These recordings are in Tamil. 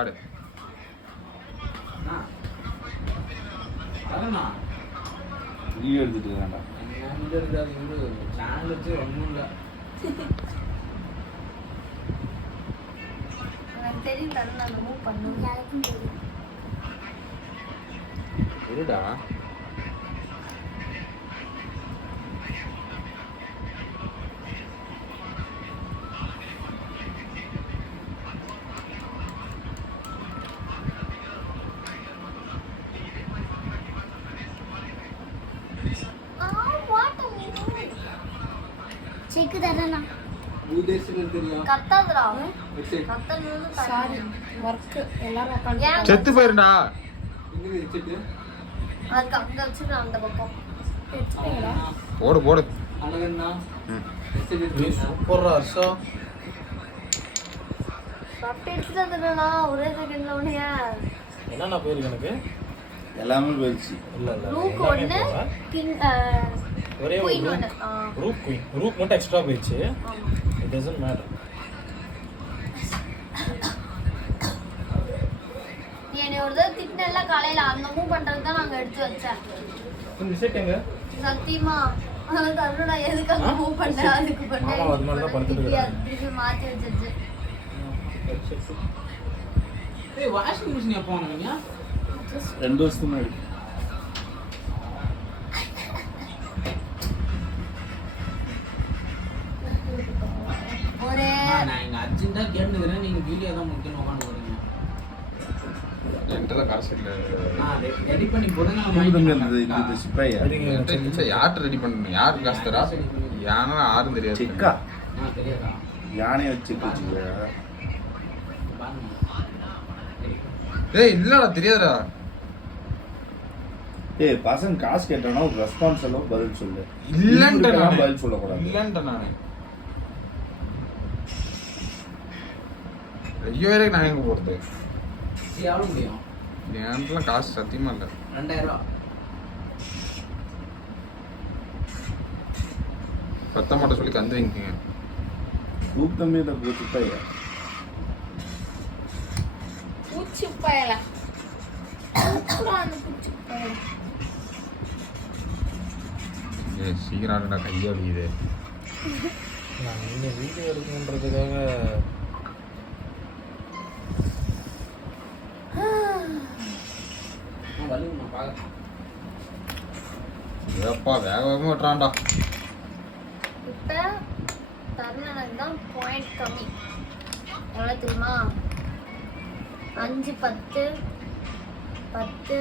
ஆடு வீடியோ எடுத்துட்டு இருக்காண்டா. சேனல் வச்சு ஒன்றும் இல்லை. தெரியும் தானே நான் மூவ் பண்ணுவேன். யாருக்கும் தெரியும். இருடா செக்கு தரேனா பூதேஸ்வரர் தெரியும். கத்தாதுடா. வெச்சு. கத்தறது சாரி ஒர்க் எல்லாரும் உட்காந்து செத்து போயிருண்டா. எங்க வச்சுட்டு அதுக்கு அங்க வச்சுட்டு அந்த பக்கம் எடுத்துட்டீங்களா? போடு போடு. அழகண்ணா ம். வச்சுட்டு சூப்பர் ஹர்ஷம். சாப்பிட்டு எடுத்துட்டு வந்துடுறா ஒரே செகண்ட்ல உடனே. என்னென்ன போயிருக்கு எனக்கு? எல்லாமே போயிடுச்சு. இல்லை இல்லை ரூக் ஒன்று கிங் ஒரே ஒரு குயின் ஒன்று. ரூக் குயின் ரூக் மட்டும் எக்ஸ்ட்ரா போயிடுச்சு. It doesn't matter. நீ என்னை ஒரு தடவை திட்டினல காலையில அந்த மூவ் பண்றது தான் நாங்க எடுத்து வச்சேன். இந்த செட் எங்க? சத்தியமா தருணா எதுக்கு அங்க மூவ் பண்ண அதுக்கு பண்ண ஆமா, அது மாதிரி தான் படுத்துட்டு இருக்காங்க. திருப்பி மாத்தி வச்சிருச்சு. ஏய் வாஷிங் மிஷின் எப்போ வாங்குனீங்க? 2 வருஷத்துக்கு முன்னாடி. ஒரே நான் இங்க அர்ஜென்ட்டா கேட்டுக்கிறேன். நீங்க வீடியோ தான் முக்கியம் உட்காந்து வரீங்க. என்கிட்ட காசு இல்லை. நான் ரெடி பண்ணி இந்த சிப்பாயா யார்கிட்ட ரெடி பண்ணணும்? யாருக்கு காசு தரா? யானை யாரும் தெரியாது. சிக்கா தெரியாதா? யானையை வச்சு வச்சுக்க. பாருங்க. ஏய் இல்லடா தெரியாதுடா. ஏய் பசங்க காசு கேட்டானா ஒரு ரெஸ்பான்ஸ் எல்லாம் பதில் சொல்லு. இல்லன்ட்ட இதுக்கெல்லாம் நானு. பதில் சொல்லக்கூடாது. இல்லன்ட்ட நானு. ஐயோ நான் எங்க போறது? சரி எவ்வளோ முடியும்? என்கிட்ட காசு சத்தியமா இல்லை. 2000 ரூபா. சத்தம் மட்டும் சொல்லி கந்து வைங்க. ரூப் தம்பி இந்த சிப்பாயா பூச்சி பயல அந்த பூச்சி பயல ஏய் சீக்கிரம் கையா வலிக்குது. நான் நீங்கள் வீடியோ எடுக்கணுன்றதுக்காக வலிங்க நான் பார்க்குறேன். ஏப்பா வேக வேகமாக விட்டுறான்டா. இப்ப தருணனுக்கு தான் பாயிண்ட் கம்மி. எவ்வளோ தெரியுமா? 5 10 10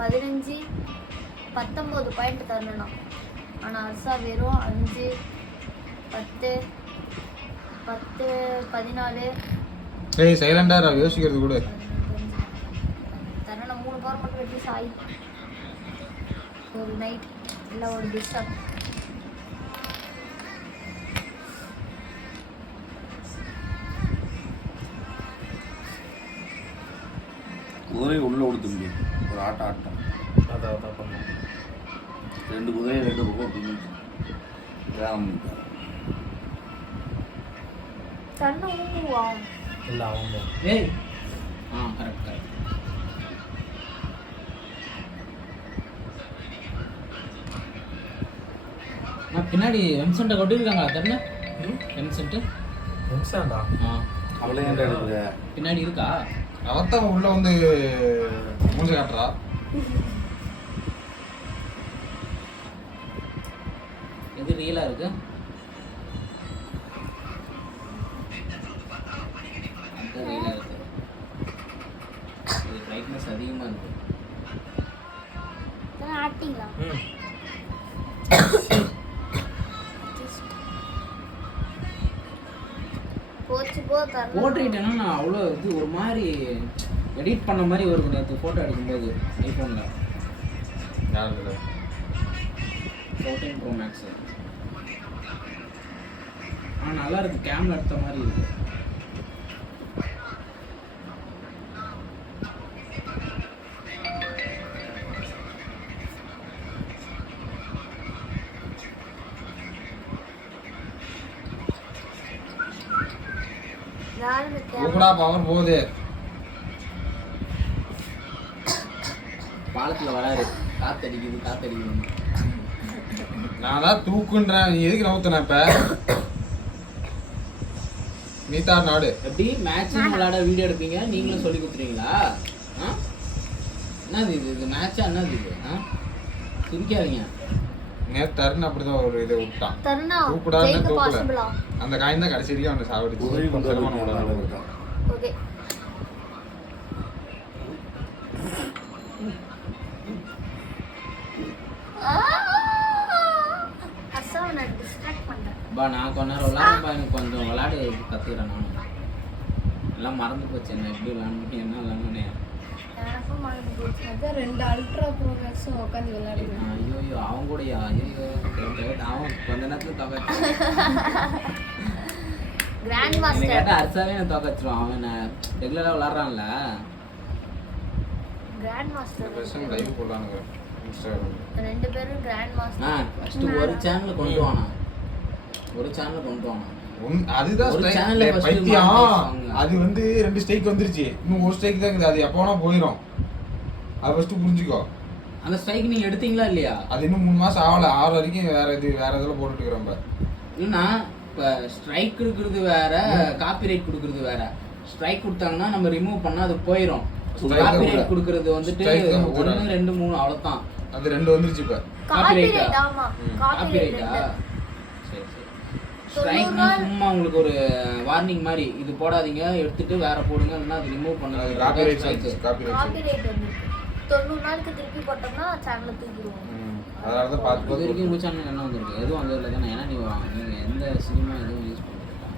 15 19 பாயிண்ட் தரணும். ஆனால் அர்ஷா வெறும் 5 10 10 14 ஏய் சைலண்டா யோசிக்கிறது கூட. தருணம் 3 பவர் மட்டும் வெட்டி சாய் ஒரு நைட் இல்லை ஒரு டிஸ்டர்ப். குதிரை உள்ள ஓடுது முடியும். ஒரு ஆட்டம் அதான் பண்ணேன். 2 குதிரை 2 பக்கம் பிடிச்சி தருணம் ஊங்குவா. இல்லை அவங்க ஏய் கரெக்ட் கரெக்ட். நான் பின்னாடி எம்சென்ட்டை கொட்டிருக்காங்களா தருண? எம்சென்ட்டு இன்ஸ்டாண்டா? அவளே ஏன்டா எடுக்குற? பின்னாடி இருக்கா? அவத்தான் உள்ள வந்து மூஞ்சி காட்டுறா. எது ரியலா இருக்கு? அது ரியலா இருக்கு. இது பிரைட்னஸ் அதிகமா இருக்கு. ஆட்டிங்களா? ம் போச்சு போ தருணம். போர்ட்ரேட்னா நான் அவ்வளோ இது ஒரு மாதிரி எடிட் பண்ண மாதிரி வருது. நேற்று ஃபோட்டோ எடுக்கும்போது ஐஃபோனில் யாரு 14 Pro Max. ஆனால் நல்லா இருக்கு. கேமரா எடுத்த மாதிரி இருக்கு. யாரு இந்த ஊக்குடா பவர் போகுது. பாலத்துல வராரு, காத்தடிக்குது. நான் தான் தூக்குன்றேன், நீ எதுக்கு நவுத்துன இப்ப? நீதா நாடு எப்படி மேட்சிங் விளையாட வீடியோ எடுப்பீங்க, நீங்களும் சொல்லி கொடுத்துருவீங்களா? என்னது இது மேட்சா என்னது இது? சிரிக்காதீங்க. நேத்து தருண் அப்படிதான் ஒரு இதை விட்டான். தருணா தூக்குடான்னு ஜெயிக்க தூக்கல. பாசிபிளா? அந்த காயின் தான் கடைசி வரைக்கும் அவனை சாவடிச்சு. உதவி பண்றது சிரமம் நல்லா விடாம. இருக்கா? ஓகே. அசாவன டிஸ்ட்ராக்ட் பண்றேன். நான் கொஞ்ச நேரம் விளையாடுப்பா, எனக்கு கொஞ்சம் விளையாடு கத்துக்கிறேன். நான் எல்லாம் மறந்து போச்சு, என்ன எப்படி விளையாடணும் என்ன விளையாடணும்னு. எனக்கும் மறந்து போச்சு. அதான் 2 அல்ட்ரா ப்ரோ மேக்ஸும் உட்காந்து விளையாடுவேன். ஐயோ அவங்க கூடயா? ஐயோ அவன் கொஞ்ச நேரத்துல தொகைச்சு. கிராண்ட் என்ன மாஸ்டர். கேட்டா அரிசாவே நான் தொகைச்சிருவான். அவன் ரெகுலரா விளையாடுறான்ல. Grand master. பெர்சன் லைவ் போடலாம்ங்க இன்ஸ்டாகிராம். ரெண்டு பேரும் கிராண்ட் மாஸ்டர். ஃபர்ஸ்ட் ஒரு சேனல் கொண்டு வானா. அதுதான் ஒரு strike. channel first பைத்தியம். monetize அது வந்து 2 ஸ்ட்ரைக் வந்துருச்சு, இன்னும் 1 ஸ்ட்ரைக் தான் இருக்குது. அது எப்போ வேணா போயிடும். அது ஃபர்ஸ்ட் புரிஞ்சுக்கோ. அந்த ஸ்ட்ரைக் நீங்க எடுத்தீங்களா இல்லையா? அது இன்னும் 3 மாசம் ஆகல. 6 வரைக்கும் வேற இதில் போட்டுட்டு இருக்கிறோம். இல்லைன்னா இப்போ ஸ்ட்ரைக் கொடுக்குறது வேற, காப்பிரைட் கொடுக்குறது வேற. ஸ்ட்ரைக் கொடுத்தாங்கன்னா நம்ம ரிமூவ் பண்ணா அது போயிடும். காப்பிரைட் கொடுக்குறது வந்துட்டு 1 2 3 அவ்வளோதான். அது 2 வந்துருச்சு இப்போ. காப்பிரைட். ஆமா காப்பிரைட்டா? சரி சரி. ஸ்ட்ரைக்னா சும்மா உங்களுக்கு ஒரு வார்னிங் மாதிரி, இது போடாதீங்க, எடுத்துட்டு வேற போடுங்க, இல்லைன்னா அது ரிமூவ் அது பண்ணுங்க. Copyright strike. காப்பிரைட். காப்பிரைட் வந்து 90 நாளுக்கு திருப்பி போட்டோம்னா சேனலை தூக்கிடுவோம். அதனால தான் இது பார்த்து வரைக்கும் உங்கள் சேனல் என்ன வந்திருக்கு? எதுவும் வந்ததில்லை தானே? ஏன்னா நீங்கள் எந்த சினிமா எதுவும் யூஸ் பண்ணுறீங்களா?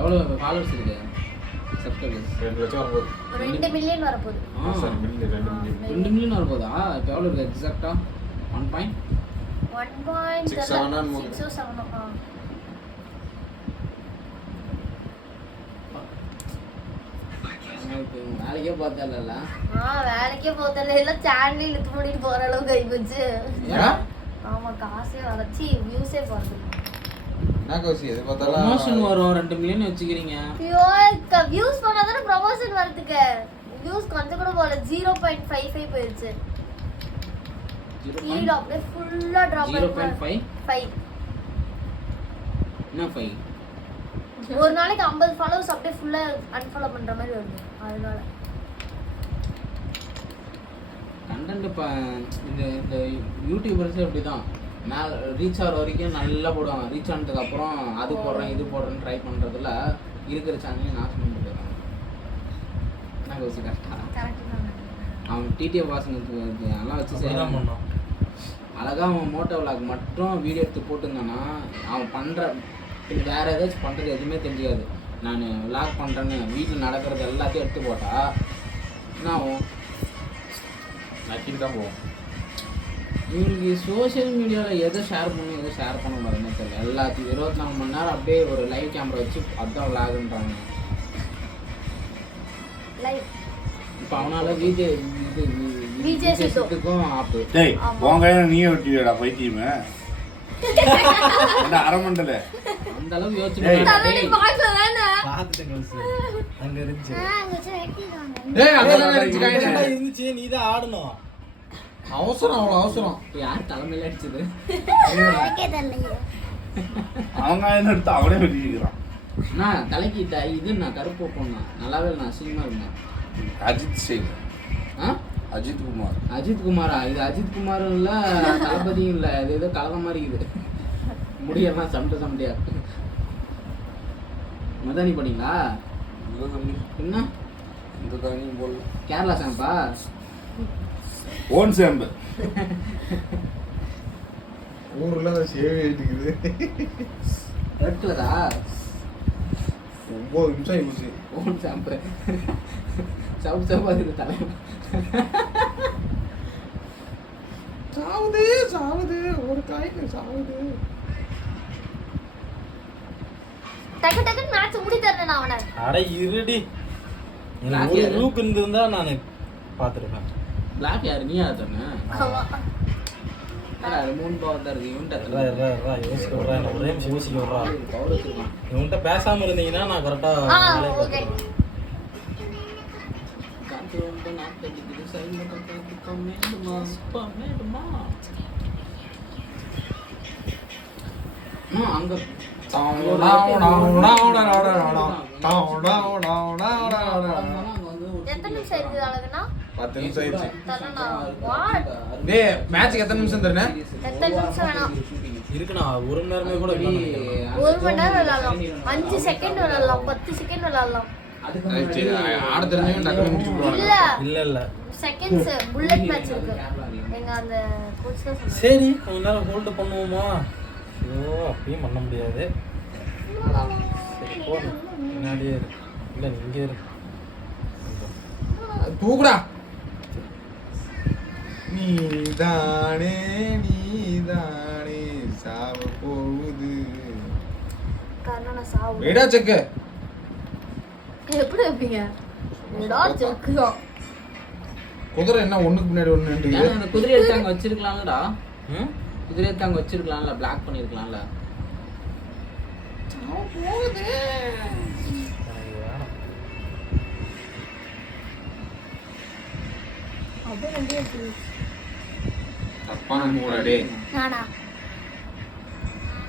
எவ்வளோ ஃபாலோவர்ஸ் இருக்கு? சப்ஸ்கிரைபர்ஸ் 2 லட்சம் வரப்போகுது. 2 மில்லியன் வரப்போகுது. Sorry, million 2 million. 2 மில்லியன் வரப்போதா? இப்போ எவ்வளோ இருக்குது எக்ஸாக்டாக? 1.67. வேலைக்கே பார்த்தா வேலைக்கே போதல இல்ல, சேனல் இழுத்து மூடிட்டு போற அளவுக்கு ஆயிப்போச்சு. ஆமா, காசே வரச்சி வியூஸே போறது. என்ன கோசி எது பார்த்தாலும் ப்ரமோஷன் வரும். 2 மில்லியன் வச்சுக்கிறீங்க. வியூஸ் பண்ணாதானே ப்ரமோஷன் வரதுக்கு. வியூஸ் கொஞ்சம் கூட போல, 0.55 போயிருச்சு. கீழ அப்படியே ஃபுல்லா டிராப் ஆயிடுச்சு. 5 என்ன 5? ஒரு நாளைக்கு 50 ஃபாலோவர்ஸ் அப்படியே ஃபுல்லா அன்ஃபாலோ பண்ற மாதிரி வருது. அதனால கண்டென்ட் இப்போ இந்த யூடியூபர்ஸே அப்படி தான். மேலே ரீச் ஆகிற வரைக்கும் நல்லா போடுவாங்க. ரீச் ஆனதுக்கு அப்புறம் அது போடுறேன் இது போடுறேன்னு ட்ரை பண்ணுறதுல இருக்கிற சேனலையும் நாசம் பண்ணிட்டு போயிடுறாங்க. என்ன கோசி கரெக்டாக? கரெக்ட் தான். அவன் டிடிஎஃப் வாசனுக்கு அதெல்லாம் வச்சு செய்யலாம். பண்ணோம். அழகாக அவன் மோட்டோ விளாக் மட்டும் வீடியோ எடுத்து போட்டுருந்தானா, அவன் பண்ணுற வேறு ஏதாச்சும் பண்ணுறது எதுவுமே தெரிஞ்சுக்காது. நான் விளாக் பண்ணுறேன்னு வீட்டில் நடக்கிறது எல்லாத்தையும் எடுத்து போட்டா என்ன ஆகும்? நக்கிட்டு தான் போவோம். இவங்களுக்கு சோஷியல் மீடியாவில் எதை ஷேர் பண்ணணும் எதை ஷேர் பண்ண மாதிரினே தெரியல. எல்லாத்தையும் 24 மணி நேரம் அப்படியே ஒரு லைவ் கேமரா வச்சு அதுதான் விளாகுன்றாங்க. இப்போ அவனால விஜய் சித்துக்கும் ஆப்பு. டேய் உங்க நீயே வெட்டிடா பைத்தியமே. என்ன அரமண்டல அந்த அளவுக்கு யோசிச்சு பார்த்துட்டேன் கௌசி. அங்க இருந்துச்சு. டேய் அதெல்லாம் இருந்துச்சு காயின். என்னடா இருந்துச்சு, நீ தான் ஆடணும். அவசரம், அவ்வளோ அவசரம். இப்போ யார் தலைமையில அடிச்சது? அவங்க என்ன எடுத்து அவனே வெட்டிக்கிறான். நான் தலைக்கு இது நான் கருப்பு போனேன். நல்லாவே இல்லை, நான் அசிங்கமாக இருந்தேன். அஜித் சிங், ஆ அஜித் குமார். அஜித் குமாரா? இது அஜித் குமாரும் இல்லை, தளபதியும் இல்லை. இது ஏதோ கலந்த மாதிரி இது. முடியெல்லாம் சமட்டியா. மதானி பண்ணீங்களா? இந்த தம்பி என்ன இந்த தண்ணியும் போடல. கேரளா ஷாம்பா? ஓன் சேம்பு. ஊர்ல சேவை ஆயிட்டுக்குது. ரெட் கலரா? 9 நிமிஷம் ஆயிடுச்சு. ஓன் ஷாம்பு சவுட் சவுப்பாக இருக்குது தலை. சாவுது ஒரு காய்க்கு சாவுது. டக்கு டக்குன்னு மேட்ச் முடி தரேன் நான் அவனை. அட இருடி. எனக்கு ஒரு லூக் இருந்திருந்தா நான் பார்த்துருப்பேன். பிளாக் யாரு? நீ யார் தானே? ஆமா. அது 3 பவர் தான் இருக்கு. யோசிக்க விட்றா, என்ன ஒரே நிமிஷம் யோசிக்க விட்றா. பவர் வச்சிருக்கான். இவன்கிட்ட பேசாம இருந்தீங்கன்னா நான் கரெக்டா ஓகே. காத்து ரொம்ப நாத்தடிக்குது சைடுல பக்கம் மேடுமா அப்பா மேடுமா அங்க எத்தனை நிமிஷம் இருக்குது அழகுனா 10 நிமிஷம் ஆயிடுச்சு. தரேனா வாட் டேய் மேட்ச்க்கு எத்தனை நிமிஷம் தரேன்? எத்தனை நிமிஷம் வேணாம் இருக்குண்ணா 1 மணி நேரமே கூட இல்ல. 1 மணி நேரம் விளையாடலாம் 5 செகண்ட் விளையாடலாம் 10 செகண்ட் விளையாடலாம் சரி ஆட தெரிஞ்சவங்க டக்குனு முடிச்சு இல்ல விடுவாங்க. இல்ல செகண்ட்ஸ் புல்லட் மேட்ச் இருக்கு எங்க அந்த கோச் தான் சொன்னாங்க சரி கொஞ்ச நேரம் ஹோல்டு பண்ணுவோமா? ஐயோ அப்பயும் பண்ண முடியாது. சரி போதும் முன்னாடியே இரு. இல்ல இங்கே இரு. தூக்குடா. நீதானே நீதானே சாவ போகுது. கர்ணனா சாவு வேடா செக். எப்படி வைப்பீங்க விடா செக் தான் குதிரை என்ன ஒண்ணுக்கு முன்னாடி ஒண்ணு நின்னுது. அந்த குதிரை எடுத்து அங்க வச்சிருக்கலாம்லடா. ம் குதிரை எடுத்து அங்க வச்சிருக்கலாம்ல, பிளாக் பண்ணிருக்கலாம்ல. எனக்கு வேணாம். அப்படியே ரெண்டே இருக்கு. தப்பான மூடா டேய். நானா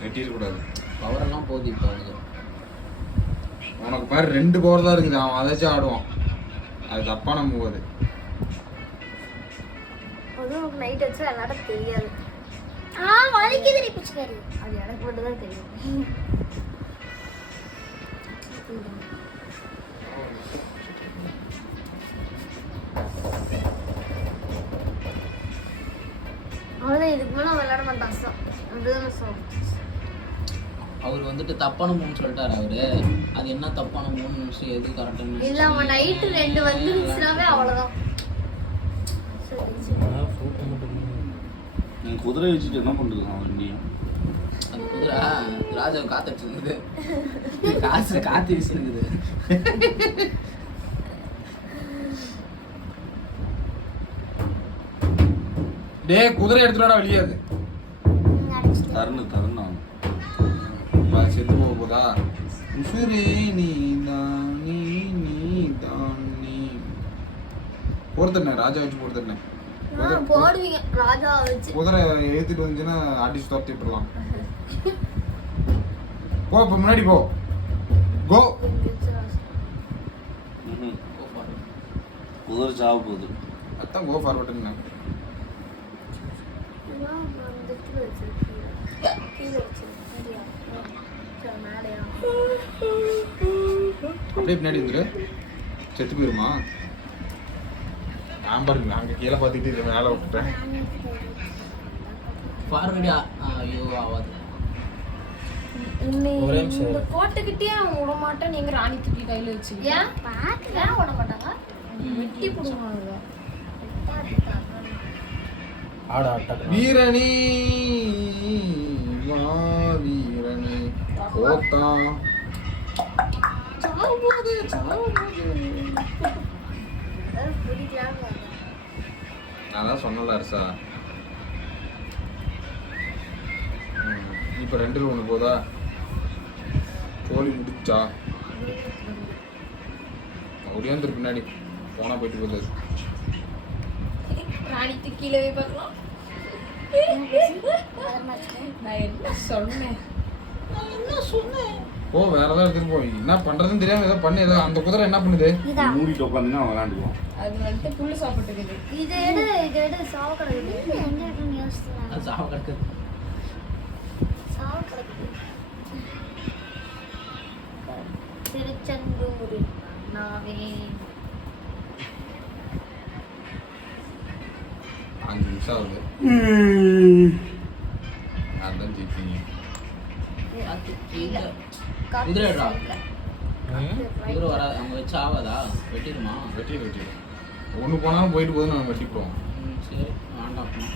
வெட்டிட கூடாது. பவர் எல்லாம் போகுது இப்போ அவனுக்கு. உனக்கு பாரு 2 பவர் தான் இருக்குது. அவன் அதைச்சு ஆடுவான். அது தப்பான மூவ் அது. அது உனக்கு நைட் வச்சு விளையாட தெரியாது. வலிக்குது நீ பிச்சுக்காரி. அது எனக்கு மட்டும் தான் தெரியும். அவ்வளோதான் இதுக்கு மேலே விளையாட மாட்டான் சார் அப்படிதான் சார் அவர் வந்துட்டு தப்பான மூணு சொல்லிட்டாரு அவரு. அது என்ன தப்பான மூணு நிமிஷம் எது கரெக்டான இல்ல அவன் நைட்டு 2 வந்துருச்சுனாவே அவ்வளோதான் சரி சரி நான் ஃப்ரூட் மட்டும் நீ குதிரை வச்சுட்டு என்ன பண்றது அவன் நீயும்? அது குதிரை ராஜா காத்துட்டு இருக்குது. காசு காத்து வீசிருக்குது. டேய் குதிரை எடுத்துடா வெளியே அது. தருணம் அது செத்து போக போதா? உசுரே நீதான் நீ நீதான் நீ. போடுத்தண்ணே ராஜா வச்சு போடுத்தண்ணே. போடுவீங்க ராஜா வச்சு குதிரை ஏத்திட்டு வந்துச்சுன்னா அடிச்சு துரத்தி விட்டுலாம். போ இப்ப முன்னாடி போ. கோ. குதிரை சாவ போகுது. அதான் கோ ஃபார்வர்டுன்னு. அப்படியே பின்னாடி வந்துரு. செத்து போயிருமா? நான் பாருங்க அங்க கீழே பார்த்துட்டு இதை மேலே விட்டுட்டேன். பார்வடி ஐயோ ஆவாது. ஒரே நிமிஷம். இந்த கோட்டைக்கிட்டே அவன் விட மாட்டேன். நீங்க ராணி தூக்கி கையில வச்சுக்க. ஏன் ஏன் விட மாட்டாங்க வெட்டி போடுவாங்க. ஆட ஆட்ட வீரணி வா வீரணி ஓத்தா சாவுது நான் தான் சொன்னல அரசா. இப்போ 2ல 1 போதா? கோழி முடிச்சா ஒடியாந்துருக்கு பின்னாடி போனா போயிட்டு போகுது. ராணி தூக்கி கீழே போய் பார்க்கலாம். நான் என்ன சொன்னேன்? போ வேற ஏதாவது எடுத்துட்டு போய் என்ன பண்றதுன்னு தெரியாம ஏதோ பண்ணி ஏதோ அந்த குதிரை என்ன பண்ணுது? மூடிட்டு உட்காந்துன்னா விளையாண்டுக்குவோம். அது வந்துட்டு புல்லு சாப்பிட்டுருக்குது. இது எடு சாவ கிடக்குது. எங்க இருக்குன்னு யோசிச்சுதான் அது சாவ கிடக்குது. சாவ கிடக்குது. திருச்செந்தூர் நாவே 5 நிமிஷம் ஆகுது. அதான் ஜெயிச்சிங்க. குதிரைடா. குதிரை வர அவங்க வச்சு ஆகாதா? வெட்டிடுமா? வெட்டிடு. 1 போனாலும் போயிட்டு போது நம்ம வெட்டிப்போம். சரி வேண்டாம் அப்படின்னா.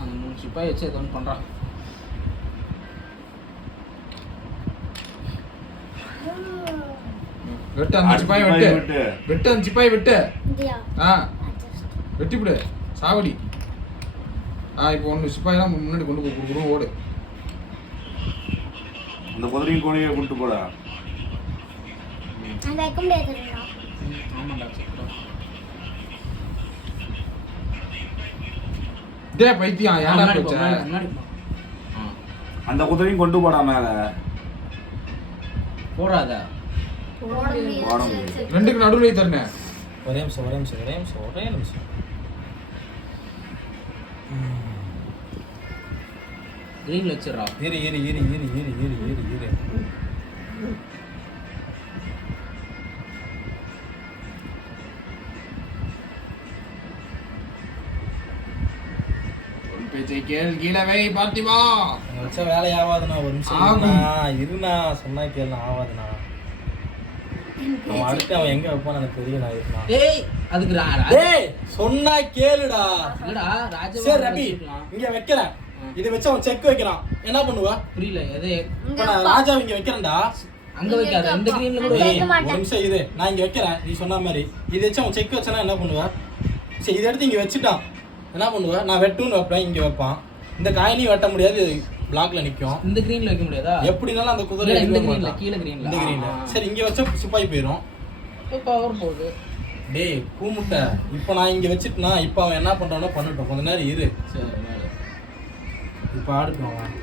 அந்த 3 சிப்பாய் வச்சு ஏதோ ஒன்று பண்ணுறான். வெட்டு அந்த சிப்பாய் வெட்டு. வெட்டு அந்த சிப்பாய் வெட்டு. இந்தியா வெட்டிவிடு சாவடி. இப்போ 1 சிப்பாயெல்லாம் முன்னாடி கொண்டு போய் கொடுக்குறோம். ஓடு அந்த குதிரையும் கோழியை கூட்டு போடா. அது வைக்க முடியாது. ஆமாண்டா சக்கரம். டேய் பைத்தியம் ஏன்டா முன்னாடி போ, போச்ச? முன்னாடி போ. அந்த குதிரையும் கொண்டு போடா மேல. போடாத. போட முடியாது. ரெண்டுக்கு நடுவுல தரனே. ஒரே நிமிஷம். கிரீன்ல வச்சிரா. இரு. பேச்சை கேள் கீழே வை பார்த்திபா. அங்க வச்சா வேலை ஆகாதுண்ணா. ஒரு நிமிஷம் இருண்ணா. சொன்னா கேளு ஆகாதுண்ணா. அவன் அடுத்து அவன் எங்க வைப்பான்னு எனக்கு தெரியும். நான் இருக்கான். ஏய் அதுக்கு டேய் சொன்னா கேளுடா. இல்லடா ராஜா. சரி ரபி இங்க வைக்கிறேன். இதை வச்சு அவன் செக் வைக்கிறான். என்ன பண்ணுவா? புரியல. எது இப்ப நான் ராஜா இங்க வைக்கிறேன்டா. அங்க வைக்காத. இந்த கிரீன்ல கூட ஏய், ஒரு நிமிஷம் இரு. நான் இங்க வைக்கிறேன். நீ சொன்ன மாதிரி இதை வச்சு அவன் செக் வச்சானா என்ன பண்ணுவா? சரி இதை எடுத்து இங்க வச்சுட்டான். என்ன பண்ணுவா? நான் வெட்டுன்னு வைப்பேன். இங்க வைப்பான். இந்த காயினையும் வெட்ட முடியாது. பிளாக்ல நிக்கும். இந்த கிரீன்ல வைக்க முடியாதா? எப்படினாலும் அந்த குதிரை இந்த எடுக்க கிரீன்ல மாட்டான். கீழ கிரீன்ல. இந்த கிரீன்ல. சரி இங்க வச்சா சிப்பாய் போயிடும். பவர் போகுது. டேய் கூமுட்ட. இப்போ நான் இங்க வச்சிட்டனா இப்போ அவன் என்ன பண்றானோ பண்ணட்டும். கொஞ்ச நேரம் இரு. சரி மேல. இப்போ ஆடுறோம் அவன்.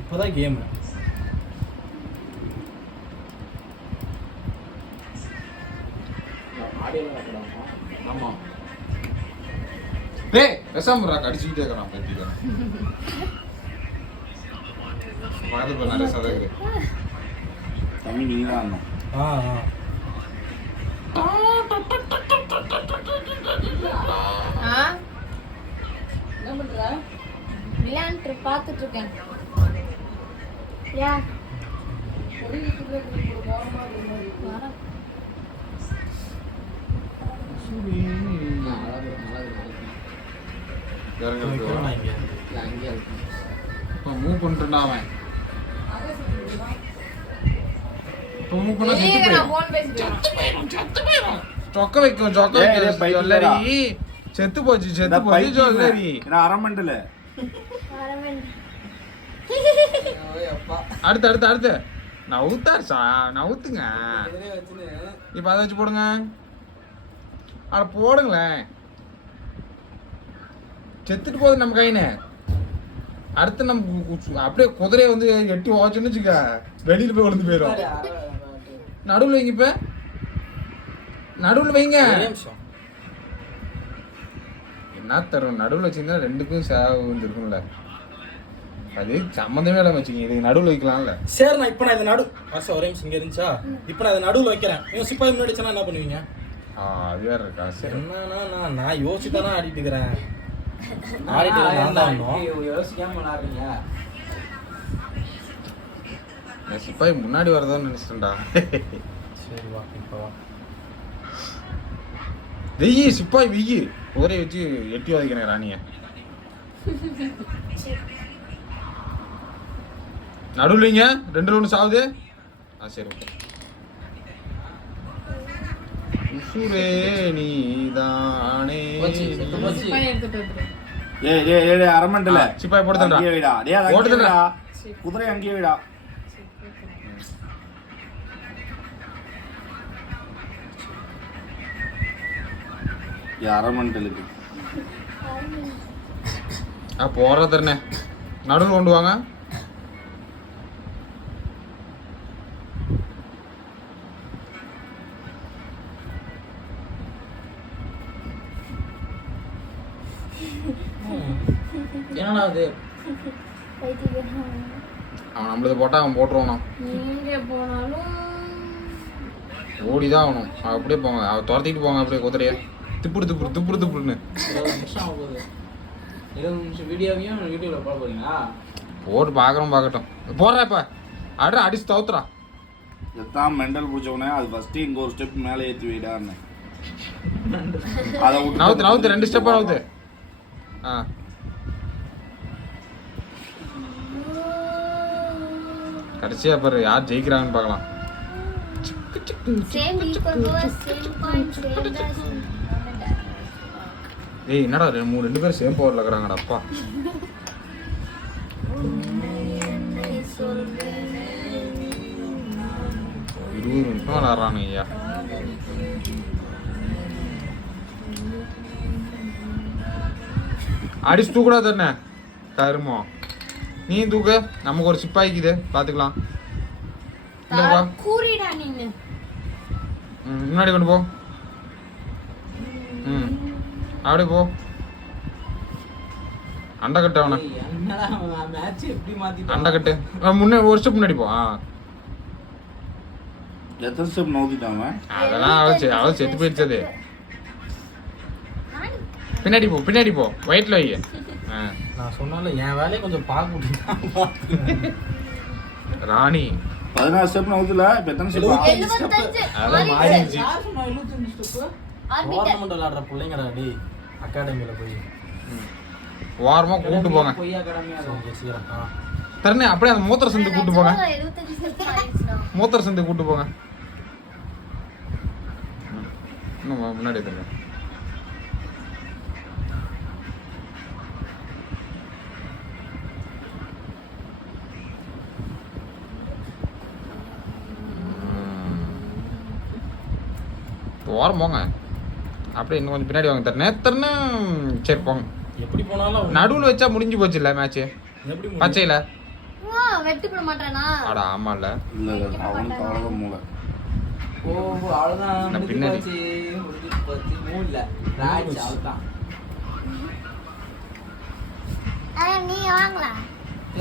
இப்போதான் கேம். ஆடியோல வைக்கலாமா? ஆமா. டேய் பேசாம கடிச்சிட்டே இருக்கறான் பைத்தியம். பாத்து நிறைய சதகுது. தம்பி நீங்க தான் ஆடணும். என்ன பண்ற? விளையாண்டு பார்த்துட்டு இருக்கேன். யா மூவ் பண்ணிட்டான் அவன். இப்போ மூவ் பண்ணா செத்து ஏய், நான் போயிடும். phone பேசிட்டு இருக்கேன். சொக்க வைக்கும் ஜுவல்லரி செத்து போச்சு ஜுவல்லரி. நான் அரமண்டல. அடுத்து நவுத்துங்க. இப்ப அதை வச்சு போடுங்க. அட போடுங்களேன். செத்துட்டு போகுது நம்ம கையினு. அடுத்து நம்ம அப்படியே குதிரையை வந்து எட்டி ஓச்சுன்னு வச்சுக்க வெளியில போய் விழுந்து போயிடும். நடுவில் வைங்க. இப்ப நடுவில் வைங்க. என்ன தரும் நடுவில் வச்சிங்கன்னா ரெண்டுக்கும் சேவை வந்துருக்கும்ல. அது சம்மந்தமே இல்லாம வச்சுக்கீங்க. இதுக்கு நடுவில் வைக்கலாம்ல. சரி நான் இப்போ நான் இந்த ஒரே நிமிஷம் இங்கே இருந்துச்சா? இப்போ நான் இதை நடுவில் வைக்கிறேன். இவன் சிப்பாய் முன்னாடி வச்சா என்ன பண்ணுவீங்க? அது வேற இருக்கா? சரி என்னன்னா நான் யோசிச்சுதானே ஆடிட்டு இருக்கிறேன். ஆடிட்டு நான் தான் யோசிக்காம விளையாடுறீங்க. சிப்பாய் முன்னாடி வரதான்னு நினைச்சிட்டேன்டா. சரி வா இப்போ வா. வெய்யி சிப்பாய் வெய்யி குதிரையை வச்சு எட்டி வதைக்கிறேன் ராணிய. நடுவுலிங்க 2 ஒன்று சாவுது. சரி ஓகே. உசுரே நீதானே. சிப்பாய் எடுத்துட்டு வந்துரு. ஏய் அரமண்டல. சிப்பாய் போடுதடா. அங்கேயே விடா. டேய் அத போடுதடா. விடா. குதிரை அங்கேயே விடா. அரமண்டலுக்கு போடுறதுனே நடுவில் கொண்டு வாங்க. என்னடா அது? அவன் நம்மளது போட்டா அவன் போட்டுருவான். எங்க போனாலும் ஓடிதான் ஆகணும். அப்படியே போங்க. அவன் துரத்திட்டு போங்க அப்படியே குதிரைய. துப்புடுன்னு 20 நிமிஷம் ஆகுது. 20 நிமிஷம் வீடியோவையும் யூடியூப்ல போட போறீங்களா? போட்டு பார்க்கட்டும். போடுறா இப்ப அடிச்சு தவுத்துறா. எத்தான் மெண்டல் பூச்சவனே அது ஃபர்ஸ்ட் இங்க ஒரு ஸ்டெப் மேலே ஏற்றி வைடான்னு அதை நவுத்து 2 ஸ்டெப்பா நவுத்து. கடைசியா பாரு யார் ஜெயிக்கிறாங்கன்னு பார்க்கலாம். Same equal power same point same toss. ஏய் என்னடா 2 பேரும் சேம் பவர்ல இருக்கறாங்கடா அப்பா. என்னமா விளாட்றானு ஐயா? அடிச்சு தூக்கூடாது தானே கருமோ. நீ தூக்க, நமக்கு ஒரு சிப்பாய்க்குது பார்த்துக்கலாம். கூறிடா நீங்க. முன்னாடி கொண்டு போ. அப்படியே போ. அண்டக்கட்டு அவனை. என்னடா மேட்ச் எப்படி மாத்தி அண்டக்கட்டு முன்னே ஒரு ஸ்டெப் முன்னாடி போ. எத்தனை ஸ்டெப் நோக்கிட்டாங்க? அதெல்லாம் அவள் செத்து போயிடுச்சது. பின்னாடி போ, பின்னாடி போ, வயிற்றுல வை. நான் சொன்னால என் வேலையை கொஞ்சம் பார்க்க ராணி 16 ஸ்டெப் நோக்கல. இப்போ எத்தனை ஸ்டெப்? 75. அதான் மாறிடுச்சு. யார் சொன்னா 75 ஸ்டெப்? டோர்னமெண்ட் விளையாடுற பிள்ளைங்கடா டி அகாடமியில போய் ஓரமா கூட்டு போங்க. பொய் அகாடமியா இருக்கும். தரணே அப்படியே அந்த மூத்திர சந்தை கூட்டு போங்க. 75 step ஆயிடுச்சுடா. மூத்திர சந்தை கூட்டு போங்க. இன்னும் முன்னாடி தரல. ஓரம் போங்க. அப்படியே இன்னும் கொஞ்சம் பின்னாடி வாங்க. தரணே சரி போங்க. எப்படி போனாலும் நடுவில் வச்சா முடிஞ்சு போச்சு இல்லை மேட்ச்சு? எப்படி பச்சையில வெட்டி போட மாட்டானா? அட ஆமால. இல்லை அவனுக்கு அவ்வளோதான் மூளை. ஓ அவ்வளவுதான். நான் முடிஞ்சு பின்னாடி. போச்சு. மூடல ராஜ் அவ்வளவுதான். நீ வாங்கலாம்.